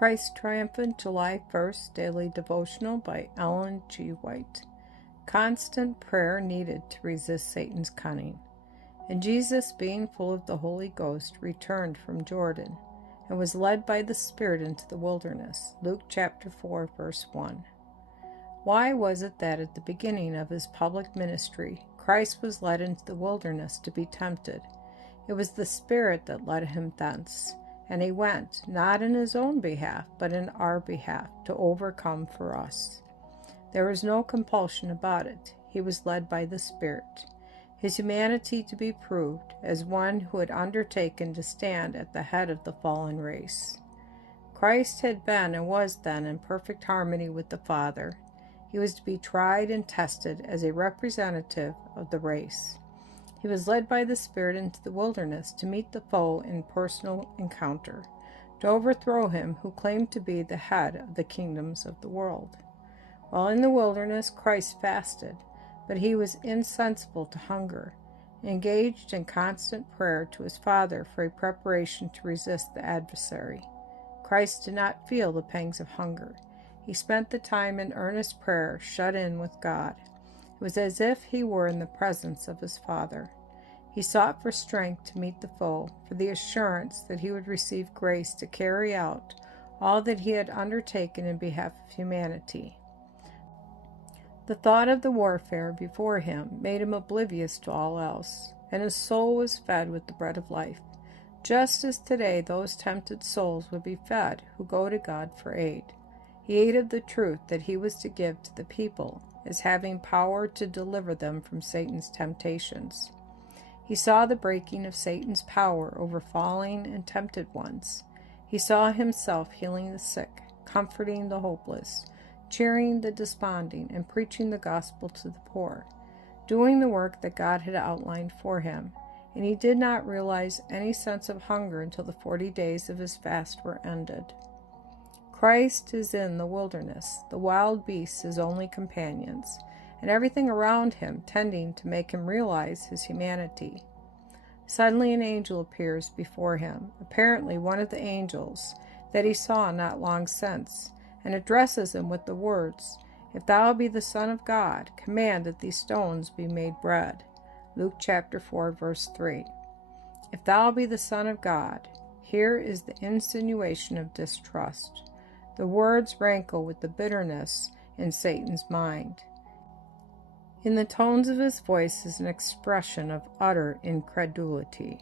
Christ Triumphant, July 1st, Daily Devotional by Ellen G. White. Constant prayer needed to resist Satan's cunning. And Jesus, being full of the Holy Ghost, returned from Jordan, and was led by the Spirit into the wilderness. Luke chapter 4, verse 1. Why was it that at the beginning of his public ministry, Christ was led into the wilderness to be tempted? It was the Spirit that led him thence. And he went, not in his own behalf, but in our behalf, to overcome for us. There was no compulsion about it. He was led by the Spirit. His humanity to be proved, as one who had undertaken to stand at the head of the fallen race. Christ had been and was then in perfect harmony with the Father. He was to be tried and tested as a representative of the race. He was led by the Spirit into the wilderness to meet the foe in personal encounter, to overthrow him who claimed to be the head of the kingdoms of the world. While in the wilderness, Christ fasted, but he was insensible to hunger, engaged in constant prayer to his Father for a preparation to resist the adversary. Christ did not feel the pangs of hunger. He spent the time in earnest prayer, shut in with God. It was as if he were in the presence of his Father. He sought for strength to meet the foe, for the assurance that he would receive grace to carry out all that he had undertaken in behalf of humanity. The thought of the warfare before him made him oblivious to all else, and his soul was fed with the bread of life, just as today those tempted souls would be fed who go to God for aid. He ate of the truth that he was to give to the people, as having power to deliver them from Satan's temptations. He saw the breaking of Satan's power over falling and tempted ones. He saw himself healing the sick, comforting the hopeless, cheering the desponding, and preaching the gospel to the poor, doing the work that God had outlined for him, and he did not realize any sense of hunger until the 40 days of his fast were ended. Christ is in the wilderness, the wild beasts his only companions, and everything around him tending to make him realize his humanity. Suddenly an angel appears before him, apparently one of the angels that he saw not long since, and addresses him with the words, "If thou be the Son of God, command that these stones be made bread." Luke chapter 4, verse 3. If thou be the Son of God, here is the insinuation of distrust. The words rankle with the bitterness in Satan's mind. In the tones of his voice is an expression of utter incredulity.